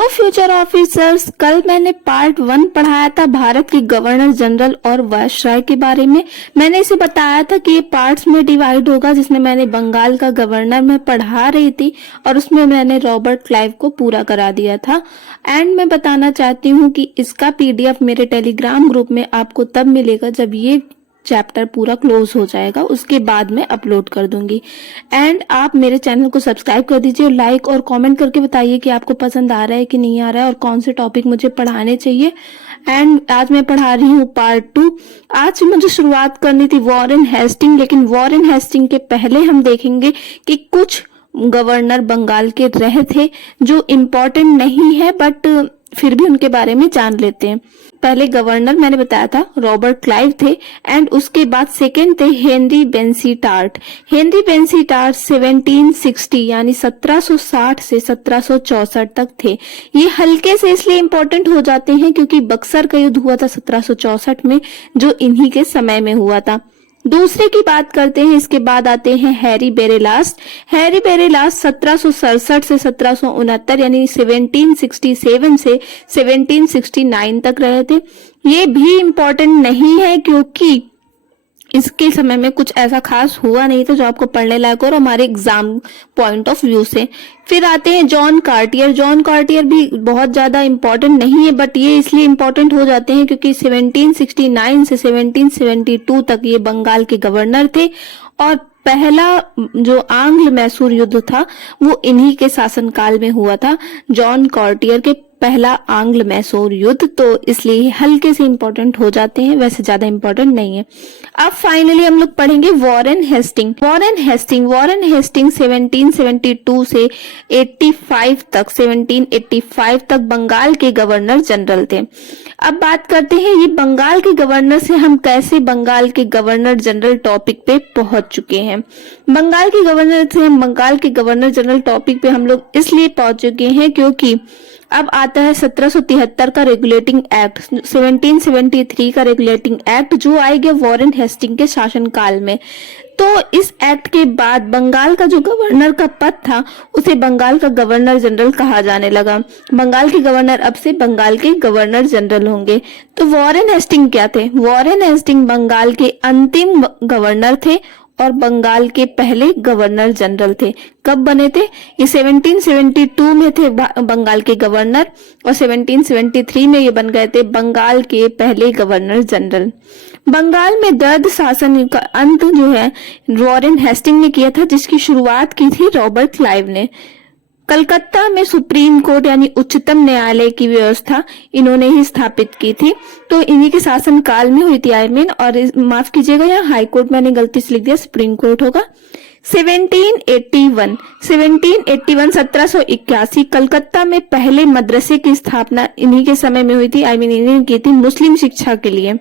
Hello future officers, कल मैंने part 1 पढ़ाया था भारत के गवर्नर जनरल और वायसराय के बारे में। मैंने इसे बताया था कि ये पार्ट्स में डिवाइड होगा, जिसमें मैंने बंगाल का गवर्नर मैं पढ़ा रही थी और उसमें मैंने रॉबर्ट क्लाइव को पूरा करा दिया था। एंड मैं बताना चाहती हूँ कि इसका पीडीएफ मेरे टेलीग्राम ग्रुप में आपको तब मिलेगा जब ये चैप्टर पूरा क्लोज हो जाएगा, उसके बाद मैं अपलोड कर दूंगी। एंड आप मेरे चैनल को सब्सक्राइब कर दीजिए, लाइक और कमेंट करके बताइए कि आपको पसंद आ रहा है कि नहीं आ रहा है और कौन से टॉपिक मुझे पढ़ाने चाहिए। एंड आज मैं पढ़ा रही हूँ पार्ट 2। आज मुझे शुरुआत करनी थी वॉरेन हेस्टिंग, लेकिन वॉरेन हेस्टिंग के पहले हम देखेंगे कि कुछ गवर्नर बंगाल के रहे थे जो इम्पोर्टेंट नहीं है, बट फिर भी उनके बारे में जान लेते हैं। पहले गवर्नर मैंने बताया था रॉबर्ट क्लाइव थे, एंड उसके बाद सेकेंड थे हेनरी बेंसीटार्ट। हेनरी बेंसीटार्ट 1760 यानी 1760 से 1764 तक थे। ये हल्के से इसलिए इम्पोर्टेंट हो जाते हैं क्योंकि बक्सर का युद्ध हुआ था 1764 में, जो इन्हीं के समय में हुआ था। दूसरे की बात करते हैं, इसके बाद आते हैं हैरी बेरेलास। हैरी बेरेलास 1767 से 1769 यानी 1767 से 1769 तक रहे थे। ये भी इम्पोर्टेंट नहीं है क्योंकि इसके समय में कुछ ऐसा खास हुआ नहीं था जो आपको पढ़ने लायक और हमारे एग्जाम पॉइंट ऑफ व्यू से। फिर आते हैं जॉन कार्टियर। जॉन कार्टियर भी बहुत ज्यादा इम्पोर्टेंट नहीं है, बट ये इसलिए इम्पोर्टेंट हो जाते हैं क्योंकि 1769 से 1772 तक ये बंगाल के गवर्नर थे और पहला जो आंग्ल मैसूर युद्ध था वो इन्हीं के शासनकाल में हुआ था, जॉन कार्टियर के पहला आंग्ल मैसूर युद्ध, तो इसलिए हल्के से इम्पोर्टेंट हो जाते हैं, वैसे ज्यादा इम्पोर्टेंट नहीं है। अब फाइनली हम लोग पढ़ेंगे वॉरेन हेस्टिंग। वॉरेन हेस्टिंग 1772 से 1785 तक बंगाल के गवर्नर जनरल थे। अब बात करते हैं ये बंगाल के गवर्नर से हम कैसे बंगाल के गवर्नर जनरल टॉपिक पे पहुंच चुके हैं। बंगाल के गवर्नर से हम बंगाल के गवर्नर जनरल टॉपिक पे हम लोग इसलिए पहुंच चुके हैं क्योंकि अब आता है 1773 का रेगुलेटिंग एक्ट, 1773 का रेगुलेटिंग एक्ट जो आ गया वॉरेन हेस्टिंग के शासनकाल में। तो इस एक्ट के बाद बंगाल का जो गवर्नर का पद था उसे बंगाल का गवर्नर जनरल कहा जाने लगा। बंगाल के गवर्नर अब से बंगाल के गवर्नर जनरल होंगे। तो वॉरेन हेस्टिंग क्या थे? वॉरेन हेस्टिंग बंगाल के अंतिम गवर्नर थे और बंगाल के पहले गवर्नर जनरल थे। कब बने थे? ये 1772 में थे बंगाल के गवर्नर और 1773 में ये बन गए थे बंगाल के पहले गवर्नर जनरल। बंगाल में द्वैध शासन का अंत जो है वॉरेन हेस्टिंग ने किया था, जिसकी शुरुआत की थी रॉबर्ट क्लाइव ने। कलकत्ता में सुप्रीम कोर्ट यानी उच्चतम न्यायालय की व्यवस्था इन्होंने ही स्थापित की थी, तो इन्हीं के शासन काल में हुई थी। आई मीन, और माफ कीजिएगा यहाँ हाई कोर्ट मैंने गलती से लिख दिया, सुप्रीम कोर्ट होगा। 1781 कलकत्ता में पहले मदरसे की स्थापना इन्हीं के समय में हुई थी। आई मीन, इन्होंने की थी मुस्लिम शिक्षा के लिए।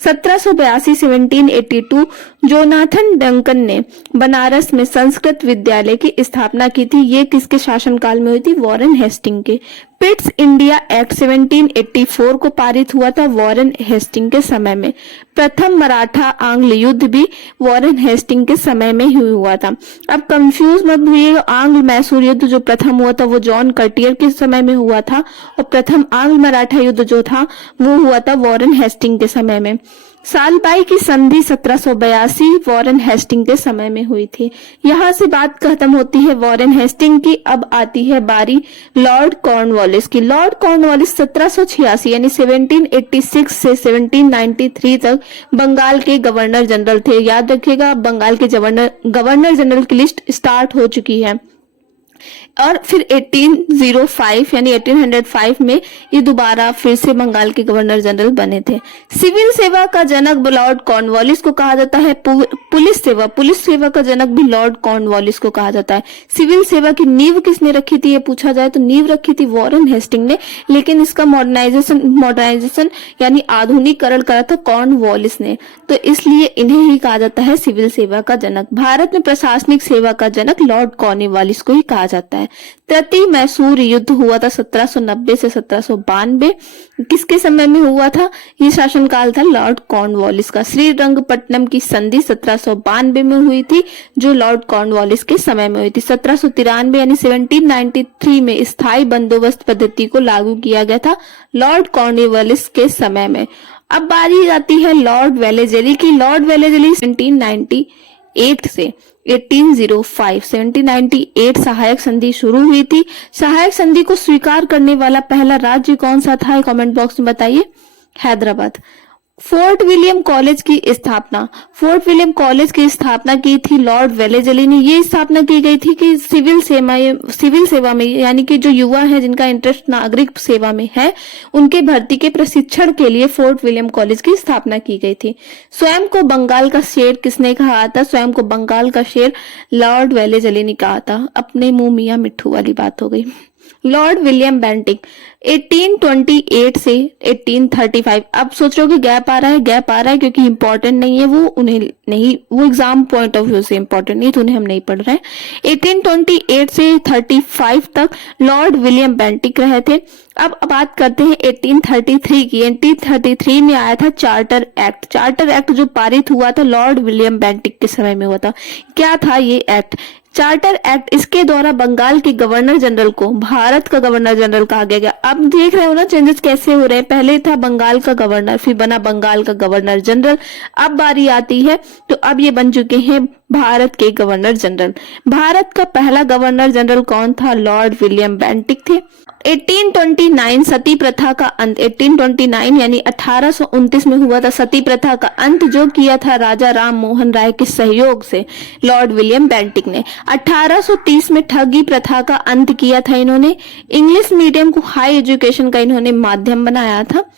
1782 जोनाथन डंकन ने बनारस में संस्कृत विद्यालय की स्थापना की थी। ये किसके शासनकाल में हुई थी? वॉरेन हेस्टिंग के। पिट्स इंडिया एक्ट 1784 को पारित हुआ था वॉरेन हेस्टिंग के समय में। प्रथम मराठा आंग्ल युद्ध भी वॉरेन हेस्टिंग के समय में ही हुआ था। अब कंफ्यूज मत हुइए, आंग्ल मैसूर युद्ध जो प्रथम हुआ था वो जॉन कार्टियर के समय में हुआ था और प्रथम आंग्ल मराठा युद्ध जो था वो हुआ था वॉरेन हेस्टिंग के समय में। सालबाई की संधि 1782 वॉरेन हेस्टिंग के समय में हुई थी। यहाँ से बात खत्म होती है वॉरेन हेस्टिंग की। अब आती है बारी लॉर्ड कॉर्नवालिस की। लॉर्ड कॉर्नवालिस 1786 यानी 1786 से 1793 तक बंगाल के गवर्नर जनरल थे। याद रखिएगा, बंगाल के गवर्नर जनरल की लिस्ट स्टार्ट हो चुकी है। और फिर 1805 यानी 1805 में ये दोबारा फिर से बंगाल के गवर्नर जनरल बने थे। सिविल सेवा का जनक लॉर्ड कॉर्नवालिस को कहा जाता है। पुलिस सेवा का जनक भी लॉर्ड कॉर्नवालिस को कहा जाता है। सिविल सेवा की नींव किसने रखी थी ये पूछा जाए तो नींव रखी थी वॉरेन हेस्टिंग ने, लेकिन इसका मॉडर्नाइजेशन यानी आधुनिकीकरण करा था कॉर्नवालिस ने, तो इसलिए इन्हें ही कहा जाता है सिविल सेवा का जनक। भारत में प्रशासनिक सेवा का जनक लॉर्ड कॉर्नवालिस को ही कहा जाता है। है। तृतीय मैसूर युद्ध हुआ था 1790 से 1792। किसके समय में हुआ था? ये शासनकाल था लॉर्ड कॉर्नवालिस का। श्रीरंगपट्टनम की संधि 1792 में हुई थी, जो लॉर्ड कॉर्नवालिस के समय में हुई थी। 1793 यानी 1793 में स्थायी बंदोबस्त पद्धति को लागू किया गया था लॉर्ड कॉर्नवालिस के समय में। अब बारी आती है लॉर्ड वेलेजली की। लॉर्ड वेलेजली 1798 से 1798 सहायक संधि शुरू हुई थी। सहायक संधि को स्वीकार करने वाला पहला राज्य कौन सा था? कमेंट बॉक्स में बताइए। हैदराबाद। फोर्ट विलियम कॉलेज की स्थापना। फोर्ट विलियम कॉलेज की स्थापना की थी लॉर्ड वेलेजली ने। ये स्थापना की गई थी कि सिविल सेवा में यानी कि जो युवा हैं जिनका इंटरेस्ट नागरिक सेवा में है, उनके भर्ती के प्रशिक्षण के लिए फोर्ट विलियम कॉलेज की स्थापना की गई थी। स्वयं को बंगाल का शेर किसने कहा था? स्वयं को बंगाल का शेर लॉर्ड वेलेजली ने कहा था। अपने मुंह मियां मिट्ठू वाली बात हो गई। लॉर्ड विलियम बेंटिक 1828 से 1835। अब सोच रहे हो कि गैप आ रहा है क्योंकि इंपॉर्टेंट नहीं है, वो एग्जाम पॉइंट ऑफ व्यू से इंपॉर्टेंट नहीं, तो उन्हें हम नहीं पढ़ रहे हैं। 1828 से 35 तक लॉर्ड विलियम बेंटिक रहे थे। अब बात करते हैं 1833 की। 1833 में आया था चार्टर एक्ट। चार्टर एक्ट जो पारित हुआ था लॉर्ड विलियम बेंटिक के समय में हुआ था। क्या था ये एक्ट? चार्टर एक्ट, इसके द्वारा बंगाल के गवर्नर जनरल को भारत का गवर्नर जनरल कहा गया। अब देख रहे हो ना चेंजेस कैसे हो रहे हैं। पहले था बंगाल का गवर्नर, फिर बना बंगाल का गवर्नर जनरल। अब बारी आती है तो अब ये बन चुके हैं भारत के गवर्नर जनरल। भारत का पहला गवर्नर जनरल कौन था? लॉर्ड विलियम बेंटिक थे। 1829 सती प्रथा का अंत। 1829 यानी 1829 में हुआ था सती प्रथा का अंत, जो किया था राजा राम मोहन राय के सहयोग से लॉर्ड विलियम बेंटिक ने। 1830 में ठगी प्रथा का अंत किया था इन्होंने। इंग्लिश मीडियम को हाई एजुकेशन का इन्होंने माध्यम बनाया था।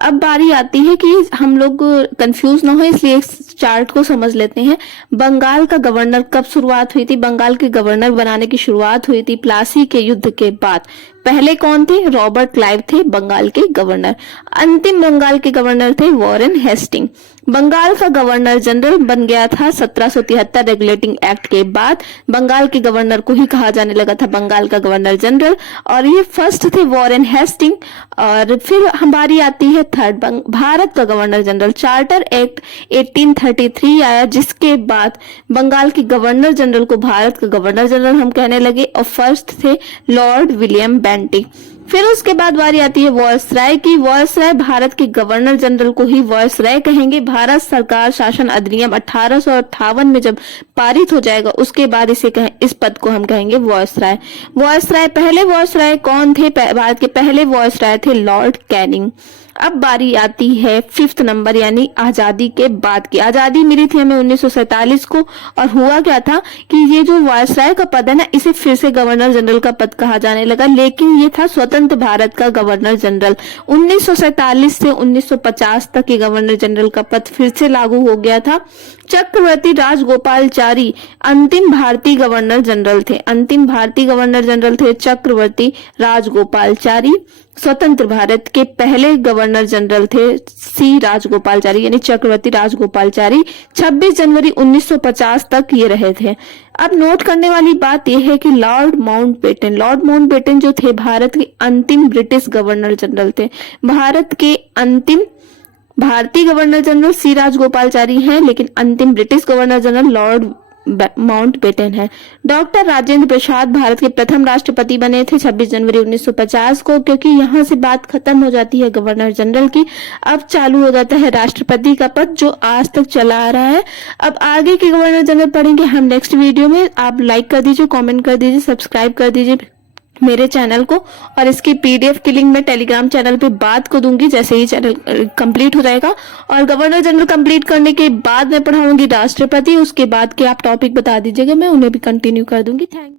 अब बारी आती है कि हम लोग कंफ्यूज ना हो, इसलिए इस चार्ट को समझ लेते हैं। बंगाल का गवर्नर कब शुरुआत हुई थी? बंगाल के गवर्नर बनाने की शुरुआत हुई थी प्लासी के युद्ध के बाद। पहले कौन थे? रॉबर्ट क्लाइव थे बंगाल के गवर्नर। अंतिम बंगाल के गवर्नर थे वॉरेन हेस्टिंग। बंगाल का गवर्नर जनरल बन गया था 1773 रेगुलेटिंग एक्ट के बाद। बंगाल के गवर्नर को ही कहा जाने लगा था बंगाल का गवर्नर जनरल, और ये फर्स्ट थे वॉरेन हेस्टिंग। और फिर हमारी आती है थर्ड, भारत का गवर्नर जनरल। चार्टर एक्ट 1833 आया, जिसके बाद बंगाल के गवर्नर जनरल को भारत का गवर्नर जनरल हम कहने लगे, और फर्स्ट थे लॉर्ड विलियम बेंटिक। फिर उसके बाद बारी आती है वायसराय की। वायसराय भारत के गवर्नर जनरल को ही वायसराय कहेंगे। भारत सरकार शासन अधिनियम 1858 में जब पारित हो जाएगा, उसके बाद इस पद को हम कहेंगे वायसराय। वायसराय, पहले वायसराय कौन थे? भारत के पहले वायसराय थे लॉर्ड कैनिंग। अब बारी आती है 5th नंबर यानी आजादी के बाद की। आजादी मिली थी हमें 1947 को, और हुआ क्या था कि ये जो वायसराय का पद है ना, इसे फिर से गवर्नर जनरल का पद कहा जाने लगा, लेकिन ये था स्वतंत्र भारत का गवर्नर जनरल। 1947 से 1950 तक ये गवर्नर जनरल का पद फिर से लागू हो गया था। चक्रवर्ती राजगोपालचारी अंतिम भारतीय गवर्नर जनरल थे। अंतिम भारतीय गवर्नर जनरल थे चक्रवर्ती राजगोपालचारी। स्वतंत्र भारत के पहले गवर्नर जनरल थे सी राजगोपालचारी यानी चक्रवर्ती राजगोपालचारी। 26 जनवरी 1950 तक ये रहे थे। अब नोट करने वाली बात यह है कि लॉर्ड माउंटबेटन जो थे भारत के अंतिम ब्रिटिश गवर्नर जनरल थे। भारत के अंतिम भारतीय गवर्नर जनरल सी राजगोपालचारी हैं, लेकिन अंतिम British governor general Lord Mountbatten है। डॉक्टर राजेंद्र प्रसाद भारत के प्रथम राष्ट्रपति बने थे 26 जनवरी 1950 को। क्योंकि यहाँ से बात खत्म हो जाती है गवर्नर जनरल की, अब चालू हो जाता है राष्ट्रपति का पद, जो आज तक चला आ रहा है। अब आगे के गवर्नर जनरल पढ़ेंगे हम नेक्स्ट वीडियो में। आप लाइक कर दीजिए, कमेंट कर दीजिए, सब्सक्राइब कर दीजिए मेरे चैनल को, और इसकी PDF की लिंक मैं टेलीग्राम चैनल पे बाद को दूंगी जैसे ही चैनल कंप्लीट हो जाएगा। और गवर्नर जनरल कंप्लीट करने के बाद मैं पढ़ाऊंगी राष्ट्रपति, उसके बाद के आप टॉपिक बता दीजिएगा, मैं उन्हें भी कंटिन्यू कर दूंगी। थैंक